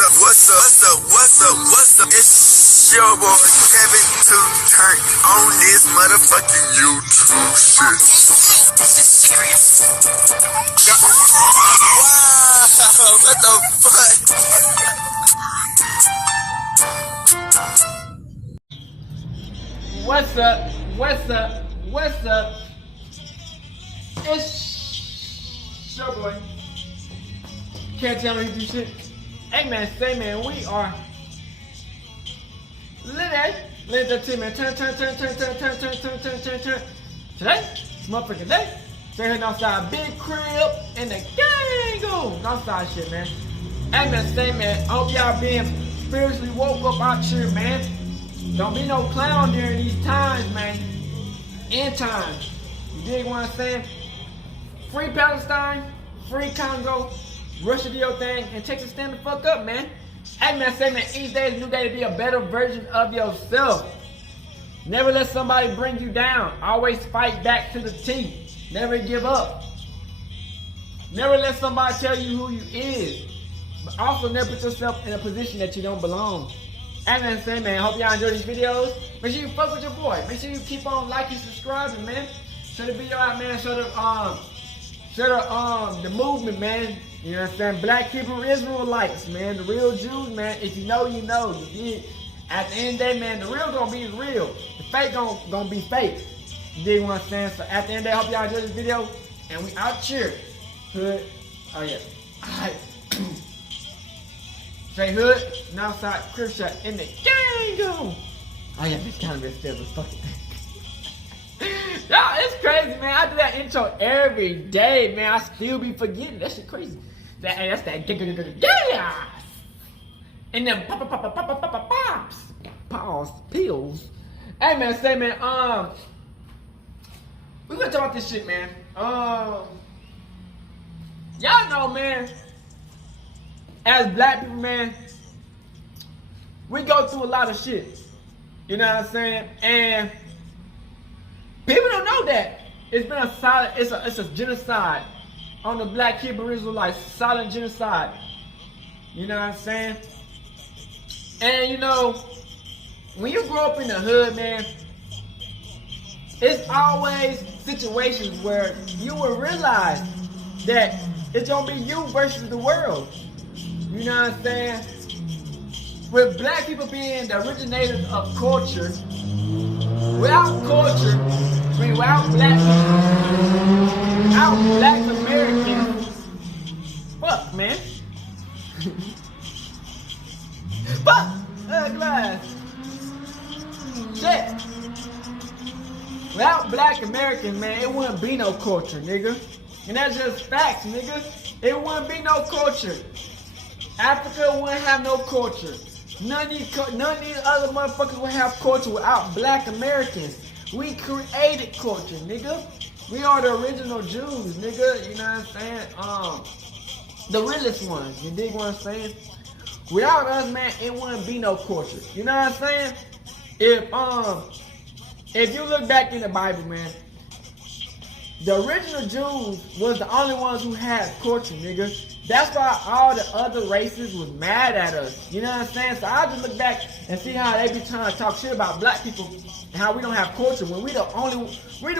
What's up? It's your boy Kevin to turn on this motherfucking YouTube shit. Wow, what the fuck? What's up? It's your boy. Can't tell me do shit. Hey man, say man, we are lit that team man. Turn. Today, it's motherfucking day. So heading outside, big crib and the gang on outside shit, man. Hey man, say man, I hope y'all being spiritually woke up out here, man. Don't be no clown during these times, man. End times. You dig what I'm saying? Free Palestine, free Congo, Russia do your thing, and Texas stand the fuck up, man. Hey man, say man, each day is a new day to be a better version of yourself. Never let somebody bring you down. Always fight back to the teeth. Never give up. Never let somebody tell you who you is. But also never put yourself in a position that you don't belong. Hey man, say man, hope y'all enjoy these videos. Make sure you fuck with your boy. Make sure you keep on liking, subscribing, man. Share the video out, man. Share the movement, man. You know what I'm saying? Black Hewbrew Israelites, man. The real Jews, man. If you know, you know. You did. At the end of the day, man, the real gonna be real. The fake gonna be fake. You dig what I'm saying? So at the end of the day, hope y'all enjoy this video. And we out here. Hood. Oh yeah. Alright. Say hood. And outside crib shot in the gang go. Oh yeah, this kind of is still fucking. Y'all, it's crazy, man. I do that intro every day, man. I still be forgetting. That shit crazy. That's that gas. And then pops. Pause. Pills. Hey man, say man, we gonna talk about this shit, man. Y'all know, man, as black people, man, we go through a lot of shit. You know what I'm saying? And people don't know that it's been a solid, it's a genocide on the Black Hewbrew Israelites, solid genocide. You know what I'm saying? And you know, when you grow up in the hood, man, it's always situations where you will realize that it's gonna be you versus the world. You know what I'm saying? With black people being the originators of culture, without culture, without black Americans, fuck, man. Fuck, glass. Shit. Without black Americans, man, it wouldn't be no culture, nigga. And that's just facts, nigga. It wouldn't be no culture. Africa wouldn't have no culture. None of these other motherfuckers would have culture without black Americans. We created culture, nigga. We are the original Jews, nigga. You know what I'm saying? The realest ones. You dig what I'm saying? Without us, man, it wouldn't be no culture. You know what I'm saying? If you look back in the Bible, man, the original Jews was the only ones who had culture, nigga. That's why all the other races was mad at us. You know what I'm saying? So I just look back and see how they be trying to talk shit about black people and how we don't have culture when we the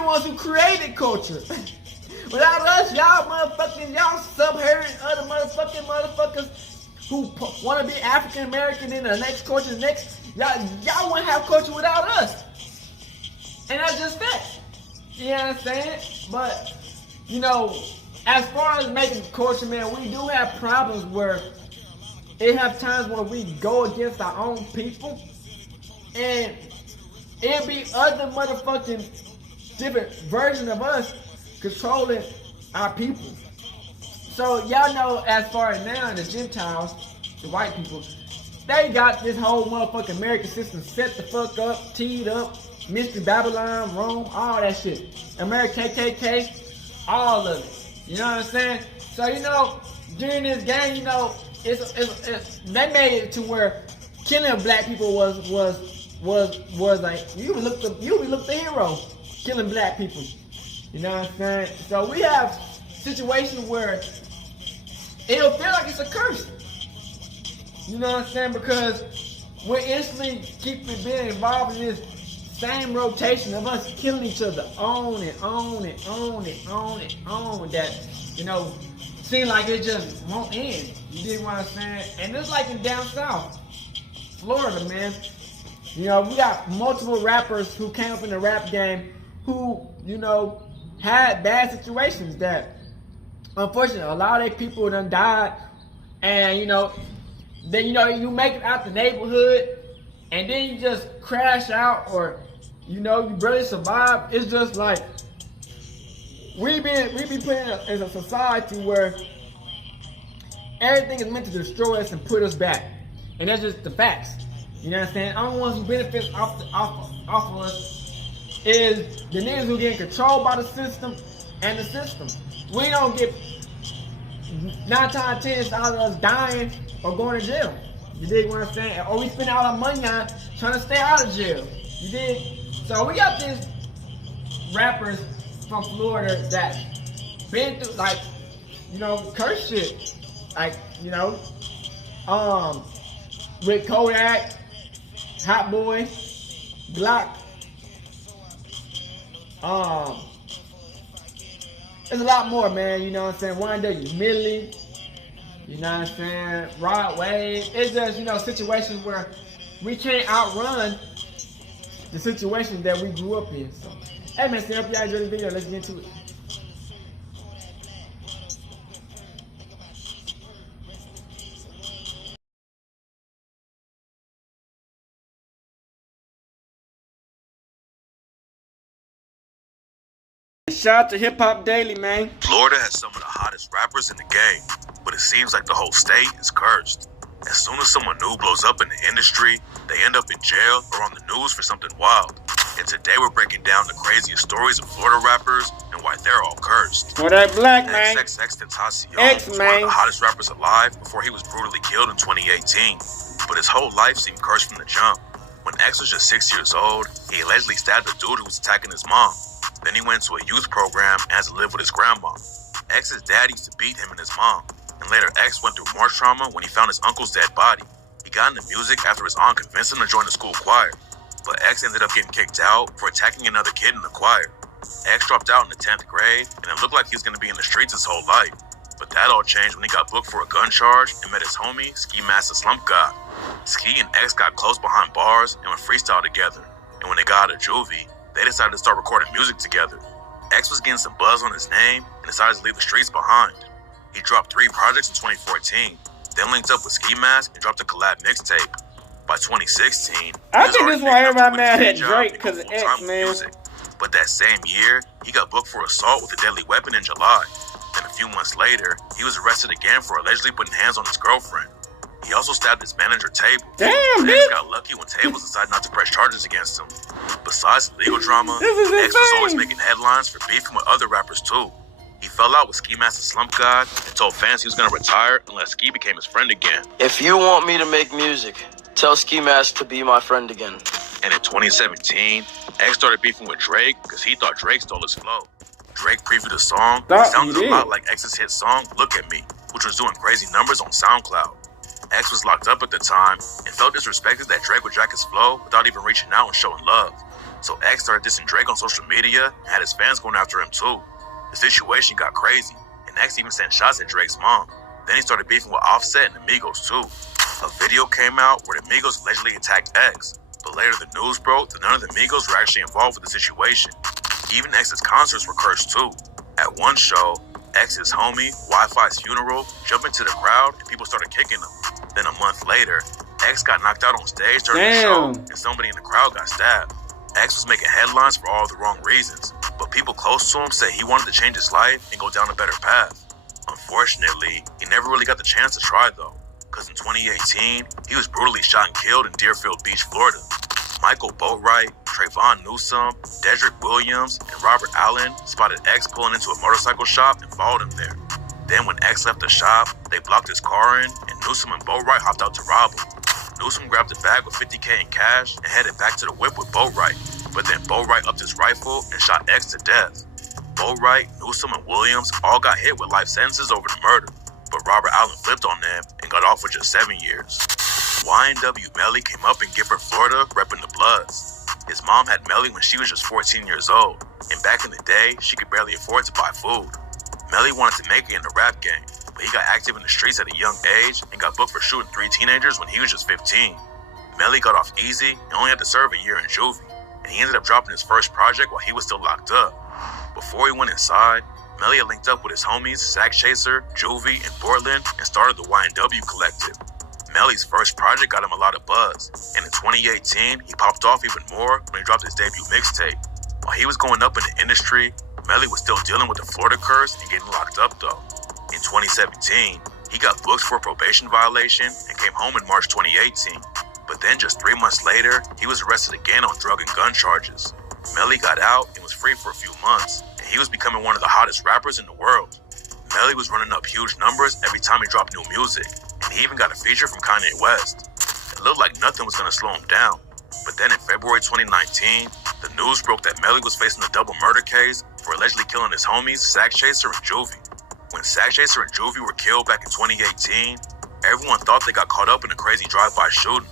ones who created culture. Without us, y'all motherfucking, y'all Sub-Saharan other motherfuckers who want to be African American in the next culture, y'all wouldn't have culture without us. And that's just facts. You know what I'm saying? But, you know, as far as making culture, man, we do have problems where it have times where we go against our own people, and it be other motherfucking different versions of us controlling our people. So y'all know, as far as now, the Gentiles, the white people, they got this whole motherfucking American system set the fuck up, teed up, Mystery Babylon, Rome, all that shit. American KKK, all of it. You know what I'm saying? So, you know, during this game, you know, they made it to where killing black people was like, you would look the hero, killing black people. You know what I'm saying? So we have situations where it'll feel like it's a curse. You know what I'm saying? Because we're instantly keeping being involved in this same rotation of us killing each other on and on and on and on and on. That, you know, seem like it just won't end. You dig what I'm saying? And it's like in down south, Florida, man. You know, we got multiple rappers who came up in the rap game who, you know, had bad situations that, unfortunately, a lot of their people done died. And, you know, then, you know, you make it out the neighborhood and then you just crash out, or, you know, you barely survive. It's just like, we be put in a society where everything is meant to destroy us and put us back. And that's just the facts. You know what I'm saying? The only ones who benefit off of us is the niggas who get controlled by the system and the system. We don't get 9 times out of 10 out of us dying or going to jail. You dig what I'm saying? Or we spend all our money on trying to stay out of jail. You dig? So we got these rappers from Florida that been through, like, you know, curse shit. Like, you know, with Kodak, Hot Boy, Blacc. There's a lot more, man. You know what I'm saying? One day you Millie. You know what I'm saying? Rod Wave. It's just, you know, situations where we can't outrun the situation that we grew up in. So, hey, man, stay up. Y'all enjoy the video. Let's get into it. Shout out to Hip Hop Daily, man. Florida has some of the hottest rappers in the game, but it seems like the whole state is cursed. As soon as someone new blows up in the industry, they end up in jail or on the news for something wild. And today we're breaking down the craziest stories of Florida rappers and why they're all cursed. For that Blacc, man. XXXTentacion was one of the hottest rappers alive before he was brutally killed in 2018. But his whole life seemed cursed from the jump. When X was just 6 years old, he allegedly stabbed a dude who was attacking his mom. Then he went to a youth program and had to live with his grandma. X's dad used to beat him and his mom. And later, X went through more trauma when he found his uncle's dead body. He got into music after his aunt convinced him to join the school choir. But X ended up getting kicked out for attacking another kid in the choir. X dropped out in the 10th grade, and it looked like he was going to be in the streets his whole life. But that all changed when he got booked for a gun charge and met his homie, Ski Mask Slump God. Ski and X got close behind bars and would freestyle together. And when they got out of juvie, they decided to start recording music together. X was getting some buzz on his name and decided to leave the streets behind. He dropped 3 projects in 2014, then linked up with Ski Mask and dropped a collab mixtape. By 2016, I think this is why everybody mad at Drake because of X, man. Music. But that same year, he got booked for assault with a deadly weapon in July. Then a few months later, he was arrested again for allegedly putting hands on his girlfriend. He also stabbed his manager, Table. Damn, X got lucky when Tables decided not to press charges against him. Besides the legal drama, X was always making headlines for beefing with other rappers too. He fell out with Ski Mask Slump God and told fans he was going to retire unless Ski became his friend again. If you want me to make music, tell Ski Mask to be my friend again. And in 2017, X started beefing with Drake because he thought Drake stole his flow. Drake previewed a song that sounded a lot like X's hit song, Look At Me, which was doing crazy numbers on SoundCloud. X was locked up at the time and felt disrespected that Drake would jack his flow without even reaching out and showing love. So X started dissing Drake on social media and had his fans going after him too. The situation got crazy, and X even sent shots at Drake's mom. Then he started beefing with Offset and the Migos too. A video came out where the Migos allegedly attacked X, but later the news broke that none of the Migos were actually involved with the situation. Even X's concerts were cursed too. At one show, X's homie, Wi-Fi's funeral, jumped into the crowd and people started kicking him. Then a month later, X got knocked out on stage during the show and somebody in the crowd got stabbed. X was making headlines for all the wrong reasons, but people close to him said he wanted to change his life and go down a better path. Unfortunately, he never really got the chance to try though, because in 2018, he was brutally shot and killed in Deerfield Beach, Florida. Michael Boatwright, Trayvon Newsome, Dedrick Williams, and Robert Allen spotted X pulling into a motorcycle shop and followed him there. Then when X left the shop, they blocked his car in, and Newsome and Boatwright hopped out to rob him. Newsome grabbed a bag with $50K in cash and headed back to the whip with Boatwright, but then Boatwright upped his rifle and shot X to death. Boatwright, Newsome, and Williams all got hit with life sentences over the murder, but but Robert Allen flipped on them and got off with just 7 years. YNW Melly came up in Gifford, Florida, repping the Bloods. His mom had Melly when she was just 14 years old, and back in the day, she could barely afford to buy food. Melly wanted to make it in the rap game, but he got active in the streets at a young age and got booked for shooting 3 teenagers when he was just 15. Melly got off easy and only had to serve a year in juvie, and he ended up dropping his first project while he was still locked up. Before he went inside, Melly had linked up with his homies Sack Chaser, Juvie, and Portland and started the YNW Collective. Melly's first project got him a lot of buzz, and in 2018, he popped off even more when he dropped his debut mixtape. While he was going up in the industry, Melly was still dealing with the Florida curse and getting locked up though. In 2017, he got booked for a probation violation and came home in March 2018. But then just 3 months later, he was arrested again on drug and gun charges. Melly got out and was free for a few months, and he was becoming one of the hottest rappers in the world. Melly was running up huge numbers every time he dropped new music, and he even got a feature from Kanye West. It looked like nothing was going to slow him down. But then in February 2019, the news broke that Melly was facing a double murder case for allegedly killing his homies Sack Chaser and Juvie. When Sack Chaser and Juvie were killed back in 2018, everyone thought they got caught up in a crazy drive-by shooting.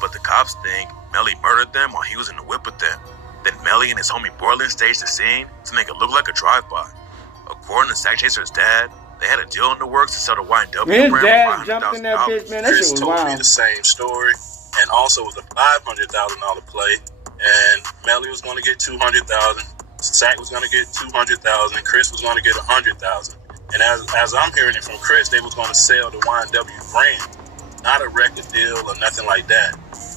But the cops think Melly murdered them while he was in the whip with them. Then Melly and his homie Portland staged the scene to make it look like a drive-by. According to Sack Chaser's dad, they had a deal in the works to sell the YNW His brand dad for jumped in that $500,000. bitch, man. That Chris shit was told me wild. the same story, and also it was a $500,000 play, and Melly was going to get $200,000, Sack was going to get $200,000, Chris was going to get $100,000. And as I'm hearing it from Chris, they was going to sell the YNW brand, not a record deal or nothing like that.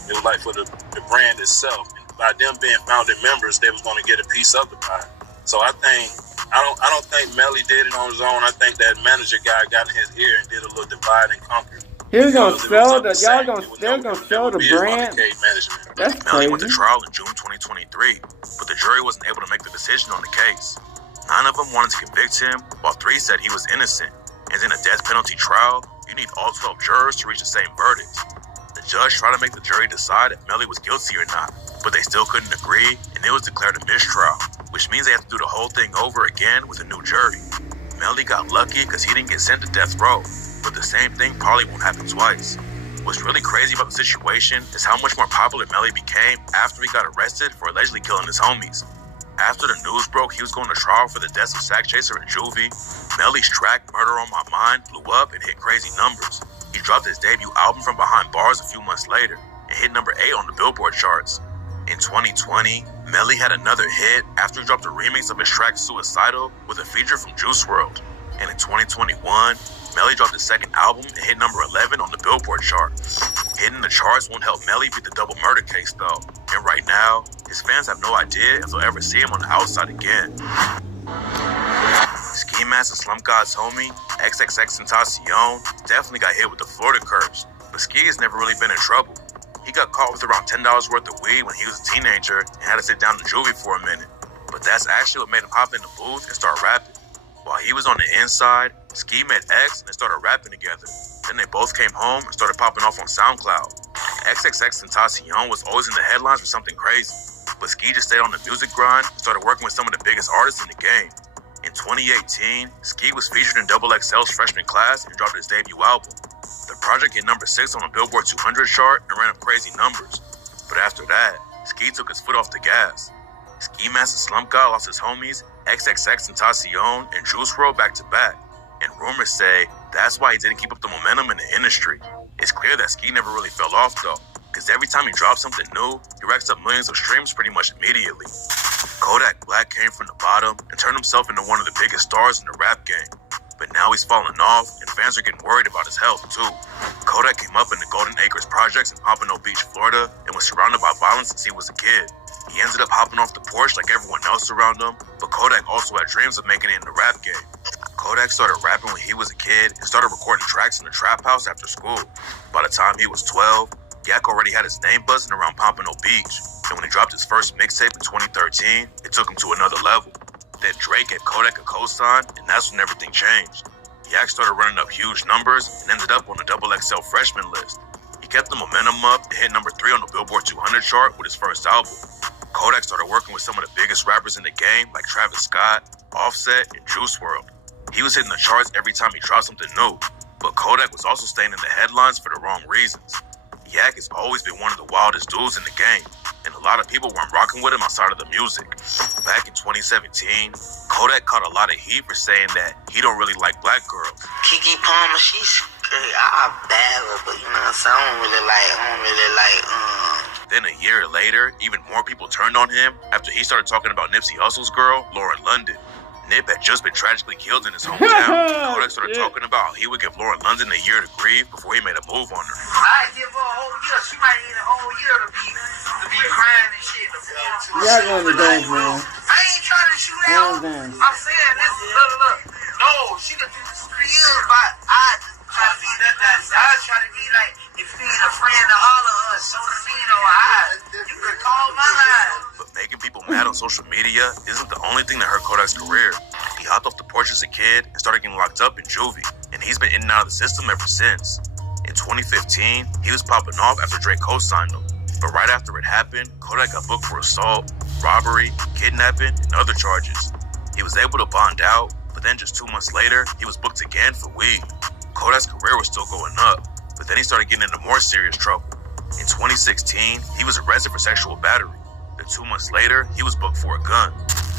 It was like for the brand itself. And by them being founding members, they was going to get a piece of the pie. So I don't think Melly did it on his own. I think that manager guy got in his ear and did a little divide and conquer. He was gonna Because it sell was the up to Sack. they was gonna sell the brand. That's Melly went to crazy. trial in June 2023, but the jury wasn't able to make the decision on the case. 9 of them wanted to convict him, while 3 said he was innocent. And in a death penalty trial, you need all 12 jurors to reach the same verdict. The judge tried to make the jury decide if Melly was guilty or not, but they still couldn't agree, and it was declared a mistrial, which means they have to do the whole thing over again with a new jury. Melly got lucky because he didn't get sent to death row, but the same thing probably won't happen twice. What's really crazy about the situation is how much more popular Melly became after he got arrested for allegedly killing his homies. After the news broke he was going to trial for the deaths of Sack Chaser and Juvie, Melly's track Murder on My Mind blew up and hit crazy numbers. He dropped his debut album From Behind Bars a few months later and hit number 8 on the Billboard charts. In 2020, Melly had another hit after he dropped a remix of his track Suicidal with a feature from Juice WRLD. And in 2021, Melly dropped his second album and hit number 11 on the Billboard chart. Hitting the charts won't help Melly beat the double murder case though, and right now, his fans have no idea if they'll ever see him on the outside again. Ski Mask and Slump God's homie, XXXTentacion, definitely got hit with the Florida curse, but Ski has never really been in trouble. He got caught with around $10 worth of weed when he was a teenager and had to sit down in juvie for a minute. But that's actually what made him hop in the booth and start rapping. While he was on the inside, Ski met X and they started rapping together. Then they both came home and started popping off on SoundCloud. XXXTentacion was always in the headlines for something crazy, but Ski just stayed on the music grind and started working with some of the biggest artists in the game. In 2018, Ski was featured in XXL's freshman class and dropped his debut album. The project hit number 6 on the Billboard 200 chart and ran up crazy numbers. But after that, Ski took his foot off the gas. Ski Mask and Slump God lost his homies XXXTentacion and Juice WRLD back to back, and rumors say that's why he didn't keep up the momentum in the industry. It's clear that Ski never really fell off though, because every time he drops something new, he racks up millions of streams pretty much immediately. Kodak Blacc came from the bottom and turned himself into one of the biggest stars in the rap game, but now he's falling off and fans are getting worried about his health too. Kodak came up in the Golden Acres projects in Pompano Beach, Florida, and was surrounded by violence since he was a kid. He ended up hopping off the porch like everyone else around him, but Kodak also had dreams of making it in the rap game. Kodak started rapping when he was a kid and started recording tracks in the trap house after school. By the time he was 12, Yak already had his name buzzing around Pompano Beach, and when he dropped his first mixtape in 2013, it took him to another level. Then Drake gave Kodak a cosign, and that's when everything changed. Yak started running up huge numbers and ended up on the XXL freshman list. He kept the momentum up and hit number 3 on the Billboard 200 chart with his first album. Kodak started working with some of the biggest rappers in the game like Travis Scott, Offset, and Juice WRLD. He was hitting the charts every time he dropped something new. But Kodak was also staying in the headlines for the wrong reasons. Yak has always been one of the wildest dudes in the game, and a lot of people weren't rocking with him outside of the music. Back in 2017, Kodak caught a lot of heat for saying that he don't really like black girls. Keke Palmer, she's great. I bad her, but you know what I'm saying? I don't really like. Then a year later, even more people turned on him after he started talking about Nipsey Hussle's girl, Lauren London. Nip had just been tragically killed in his hometown. Kodak started talking about how he would give Lauren London a year to grieve before he made a move on her. I give her a whole year. She might need a whole year to be crying and shit. Y'all going to dance, man. I ain't trying to shoot out. I'm saying this. Look. No, she could do 3 years, but I try to be that. I try to be like, if you need a friend to holler us, show the me no eyes. You can call my line. But making people mad on social media isn't the only thing that hurt Kodak's career. He hopped off the porch as a kid and started getting locked up in juvie, and he's been in and out of the system ever since. In 2015, he was popping off after Drake co-signed him. But right after it happened, Kodak got booked for assault, robbery, kidnapping, and other charges. He was able to bond out, but then just 2 months later, he was booked again for weed. Kodak's career was still going up, but then he started getting into more serious trouble. In 2016, he was arrested for sexual battery. Then 2 months later, he was booked for a gun.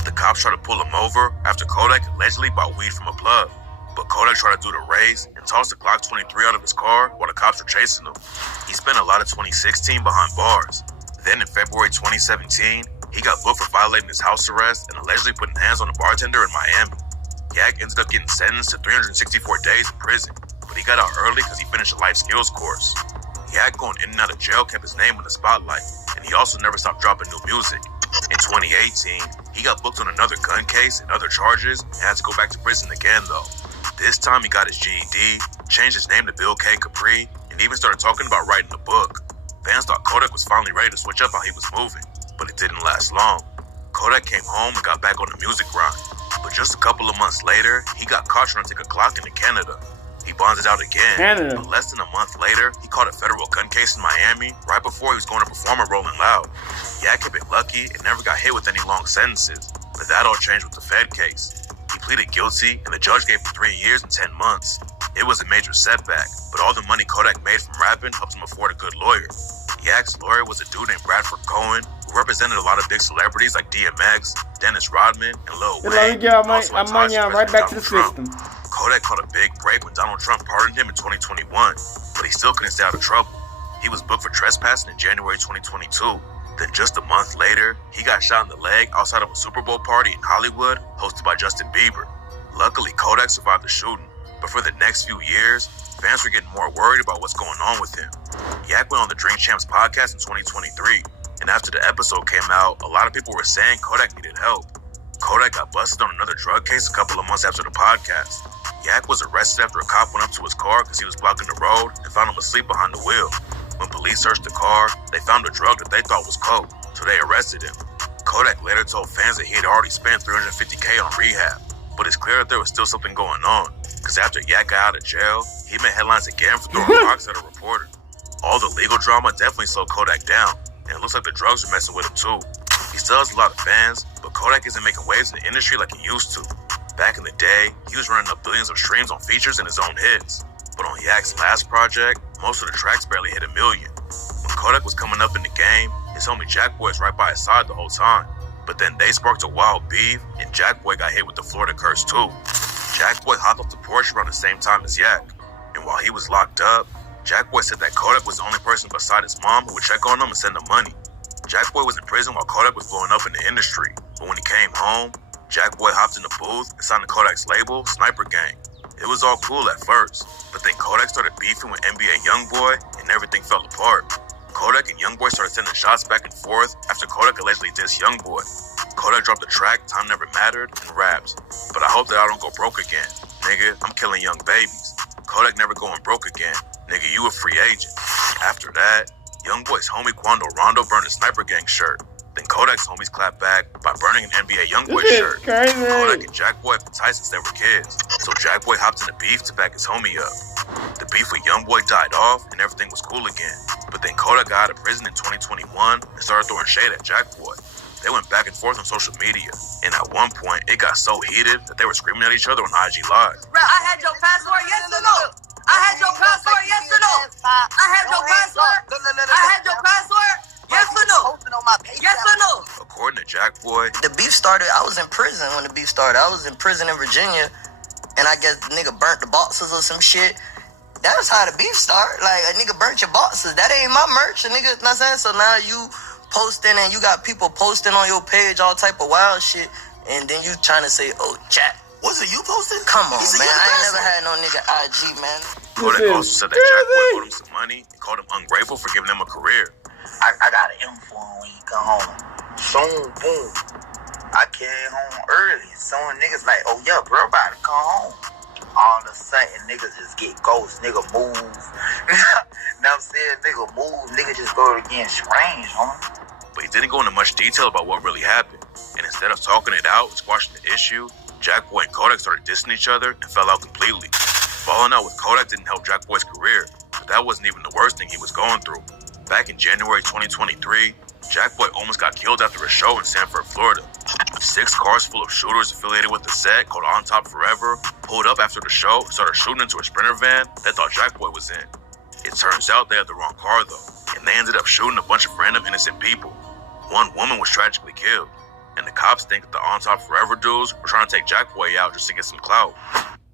The cops tried to pull him over after Kodak allegedly bought weed from a plug. But Kodak tried to do the race and tossed the Glock 23 out of his car while the cops were chasing him. He spent a lot of 2016 behind bars. Then in February 2017, he got booked for violating his house arrest and allegedly putting hands on a bartender in Miami. Yak ended up getting sentenced to 364 days in prison, but he got out early because he finished a life skills course. Yak going in and out of jail kept his name in the spotlight, and he also never stopped dropping new music. In 2018, he got booked on another gun case and other charges and had to go back to prison again though. This time he got his GED, changed his name to Bill K. Capri, and even started talking about writing a book. Fans thought Kodak was finally ready to switch up how he was moving, but it didn't last long. Kodak came home and got back on the music grind, but just a couple of months later, he got caught trying to take a Glock into Canada. He bonded out again, but less than a month later, he caught a federal gun case in Miami right before he was going to perform at Rolling Loud. Yak had been lucky and never got hit with any long sentences, but that all changed with the Fed case. He pleaded guilty, and the judge gave him 3 years and 10 months. It was a major setback, but all the money Kodak made from rapping helped him afford a good lawyer. Yak's lawyer was a dude named Bradford Cohen, who represented a lot of big celebrities like DMX, Dennis Rodman, and Lil Wayne. I'm money right back to the system. Kodak caught a big break when Donald Trump pardoned him in 2021, but he still couldn't stay out of trouble. He was booked for trespassing in January 2022. Then just a month later, he got shot in the leg outside of a Super Bowl party in Hollywood hosted by Justin Bieber. Luckily, Kodak survived the shooting, but for the next few years, fans were getting more worried about what's going on with him. Yak went on the Drink Champs podcast in 2023, and after the episode came out, a lot of people were saying Kodak needed help. Kodak got busted on another drug case a couple of months after the podcast. Yak was arrested after a cop went up to his car because he was blocking the road and found him asleep behind the wheel. When police searched the car, they found a drug that they thought was coke, so they arrested him. Kodak later told fans that he had already spent $350K on rehab, but it's clear that there was still something going on, because after Yak got out of jail, he made headlines again for throwing rocks at a reporter. All the legal drama definitely slowed Kodak down, and it looks like the drugs are messing with him too. He still has a lot of fans, but Kodak isn't making waves in the industry like he used to. Back in the day, he was running up billions of streams on features and his own hits. But on Yak's last project, most of the tracks barely hit 1 million. When Kodak was coming up in the game, his homie Jackboy was right by his side the whole time. But then they sparked a wild beef, and Jackboy got hit with the Florida curse too. Jackboy hopped off the porch around the same time as Yak, and while he was locked up, Jackboy said that Kodak was the only person beside his mom who would check on him and send him money. Jackboy was in prison while Kodak was blowing up in the industry, but when he came home, Jackboy hopped in the booth and signed to Kodak's label, Sniper Gang. It was all cool at first, but then Kodak started beefing with NBA Youngboy and everything fell apart. Kodak and Youngboy started sending shots back and forth after Kodak allegedly dissed Youngboy. Kodak dropped the track Time Never Mattered and raps, but I hope that I don't go broke again. Nigga, I'm killing young babies. Kodak never going broke again. Nigga, you a free agent. After that, Youngboy's homie Quando Rondo burned a Sniper Gang shirt. Then Kodak's homies clapped back by burning an NBA Youngboy shirt. Crazy. Kodak and Jackboy have been tight since they were kids, so Jackboy hopped in the beef to back his homie up. The beef with Youngboy died off and everything was cool again. But then Kodak got out of prison in 2021 and started throwing shade at Jackboy. They went back and forth on social media, and at one point, it got so heated that they were screaming at each other on IG Live. Bro, I had your password. Yes or no? I I had your password, yes or no? I had your password? I had your password? Yes or no? Yes or no? According to Jack Boy, the beef started, I was in prison when the beef started. I was in prison in Virginia, and I guess the nigga burnt the boxes or some shit. That was how the beef started. Like, a nigga burnt your boxes. That ain't my merch, a nigga, know what I'm saying? So now you posting, and you got people posting on your page all type of wild shit, and then you trying to say, oh, Jack, was it you posting? Come on, man. I ain't never had no nigga IG, man. Kodak also said that Jack Boy owed him some money and called him ungrateful for giving him a career. I got an M for him when he come home. Soon, boom. I came home early. Soon niggas like, oh yeah, bro, about to come home. All of a sudden, niggas just get ghosts. Nigga move. Know what I'm saying? Nigga move. Nigga just go again strange, homie. But he didn't go into much detail about what really happened. And instead of talking it out and squashing the issue, Jack Boy and Kodak started dissing each other and fell out completely. Falling out with Kodak didn't help Jack Boy's career, but that wasn't even the worst thing he was going through. Back in January 2023, Jack Boy almost got killed after a show in Sanford, Florida. 6 cars full of shooters affiliated with the set called On Top Forever pulled up after the show and started shooting into a Sprinter van they thought Jack Boy was in. It turns out they had the wrong car though, and they ended up shooting a bunch of random innocent people. One woman was tragically killed, and the cops think that the On Top Forever dudes were trying to take Jack Boy out just to get some clout.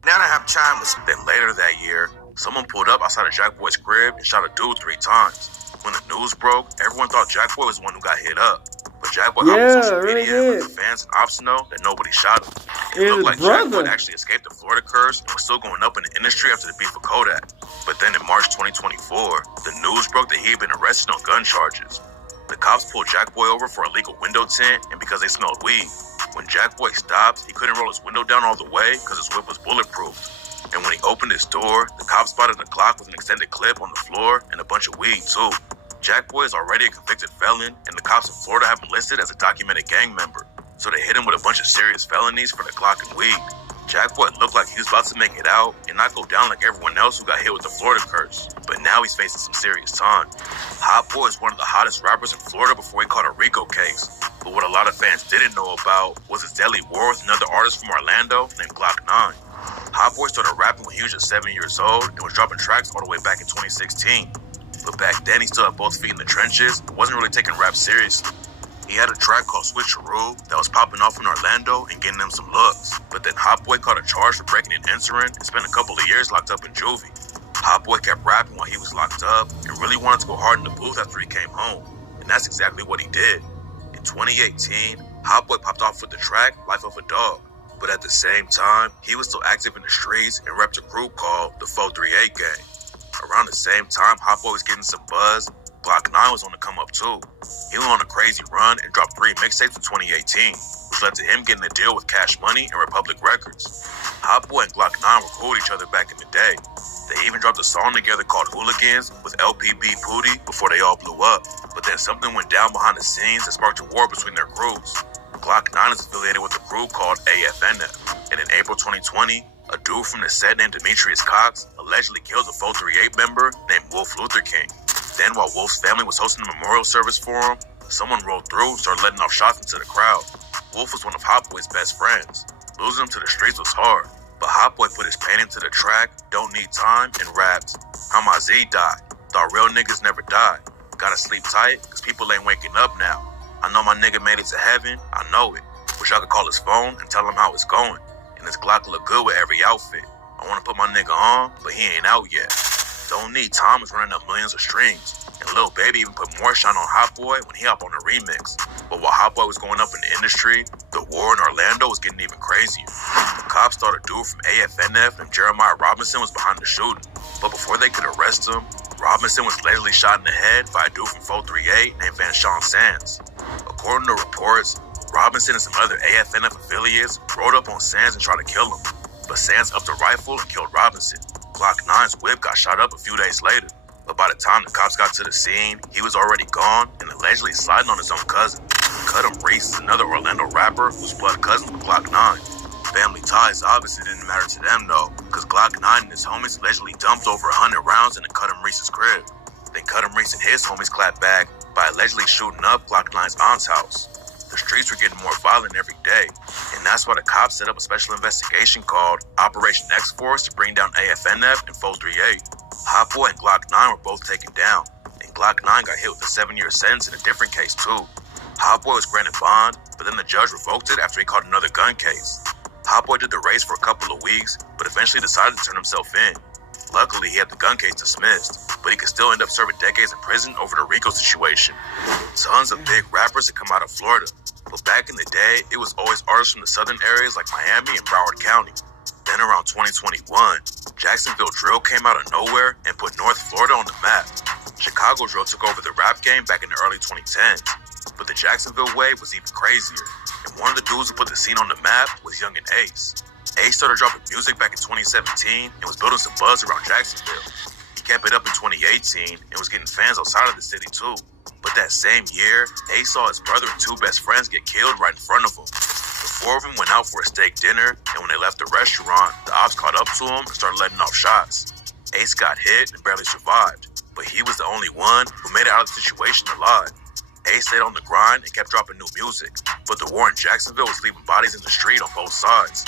Now they have time with. Then later that year, someone pulled up outside of Jack Boy's crib and shot a dude 3 times. When the news broke, everyone thought Jack Boy was the one who got hit up. But Jack Boy hopped on social media and let the fans and ops know that nobody shot him. It looked like Jack Boy actually escaped the Florida curse and was still going up in the industry after the beef with Kodak. But then in March 2024, the news broke that he had been arrested on gun charges. The cops pulled Jack Boy over for illegal window tint and because they smelled weed. When Jack Boy stopped, he couldn't roll his window down all the way because his whip was bulletproof. And when he opened his door, the cops spotted a Glock with an extended clip on the floor and a bunch of weed too. Jack Boy is already a convicted felon, and the cops in Florida have him listed as a documented gang member. So they hit him with a bunch of serious felonies for the Glock and weed. Jack Boy looked like he was about to make it out and not go down like everyone else who got hit with the Florida curse. But now he's facing some serious time. Hot Boy is one of the hottest rappers in Florida before he caught a RICO case. But what a lot of fans didn't know about was his deadly war with another artist from Orlando named Blacc 9. Hot Boy started rapping when he was just 7 years old and was dropping tracks all the way back in 2016. But back then, he still had both feet in the trenches and wasn't really taking rap seriously. He had a track called Switcheroo that was popping off in Orlando and getting him some looks. But then Hot Boy caught a charge for breaking and entering and spent a couple of years locked up in juvie. Hot Boy kept rapping while he was locked up and really wanted to go hard in the booth after he came home. And that's exactly what he did. In 2018, Hot Boy popped off with the track Life of a Dog. But at the same time, he was still active in the streets and repped a group called the 438 Gang. Around the same time Hot Boy was getting some buzz, Blacc 9 was on the come up too. He went on a crazy run and dropped 3 mixtapes in 2018, which led to him getting a deal with Cash Money and Republic Records. Hot Boy and Blacc 9 were cool with each other back in the day. They even dropped a song together called Hooligans with LPB Pootie before they all blew up. But then something went down behind the scenes that sparked a war between their crews. Blacc 9 is affiliated with a group called AFNF, and in April 2020, a dude from the set named Demetrius Cox allegedly killed a 438 member named Wolf Luther King. Then while Wolf's family was hosting a memorial service for him, someone rolled through and started letting off shots into the crowd. Wolf was one of Hot Boy's best friends. Losing him to the streets was hard, but Hot Boy put his pain into the track, Don't Need Time, and rapped, How My Z died. Thought real niggas never die. Gotta sleep tight, cause people ain't waking up now. I know my nigga made it to heaven, I know it. Wish I could call his phone and tell him how it's going. And his Glock look good with every outfit. I wanna put my nigga on, but he ain't out yet. Don't Need Time is running up millions of streams. And Lil Baby even put more shine on Hot Boy when he hopped on the remix. But while Hot Boy was going up in the industry, the war in Orlando was getting even crazier. The cops thought a dude from AFNF named Jeremiah Robinson was behind the shooting. But before they could arrest him, Robinson was allegedly shot in the head by a dude from 438 named Van Sean Sands. According to reports, Robinson and some other AFNF affiliates rode up on Sands and tried to kill him. But Sands upped a rifle and killed Robinson. Blacc 9's whip got shot up a few days later. But by the time the cops got to the scene, he was already gone and allegedly sliding on his own cousin. Cudham Reese is another Orlando rapper who's blood cousin with Blacc 9. Family ties obviously didn't matter to them though, because Blacc 9 and his homies allegedly dumped over 100 rounds into Cudham Reese's crib. Then Cudham Reese and his homies clapped back by allegedly shooting up Blacc 9's aunt's house. The the streets were getting more violent every day, and that's why the cops set up a special investigation called Operation X-Force to bring down AFNF and Foes 38. Hot Boy and Glock 9 were both taken down, and Glock 9 got hit with a 7-year sentence in a different case too. Hot Boy was granted bond, but then the judge revoked it after he caught another gun case. Hot Boy did the race for a couple of weeks, but eventually decided to turn himself in. Luckily, he had the gun case dismissed, but he could still end up serving decades in prison over the RICO situation. Tons of big rappers had come out of Florida, but back in the day, it was always artists from the southern areas like Miami and Broward County. Then around 2021, Jacksonville drill came out of nowhere and put North Florida on the map. Chicago drill took over the rap game back in the early 2010s, but the Jacksonville wave was even crazier, and one of the dudes who put the scene on the map was Young and Ace. Ace started dropping music back in 2017 and was building some buzz around Jacksonville. He kept it up in 2018 and was getting fans outside of the city too. But that same year, Ace saw his brother and two best friends get killed right in front of him. The four of them went out for a steak dinner, and when they left the restaurant, the ops caught up to him and started letting off shots. Ace got hit and barely survived, but he was the only one who made it out of the situation alive. Ace stayed on the grind and kept dropping new music, but the war in Jacksonville was leaving bodies in the street on both sides.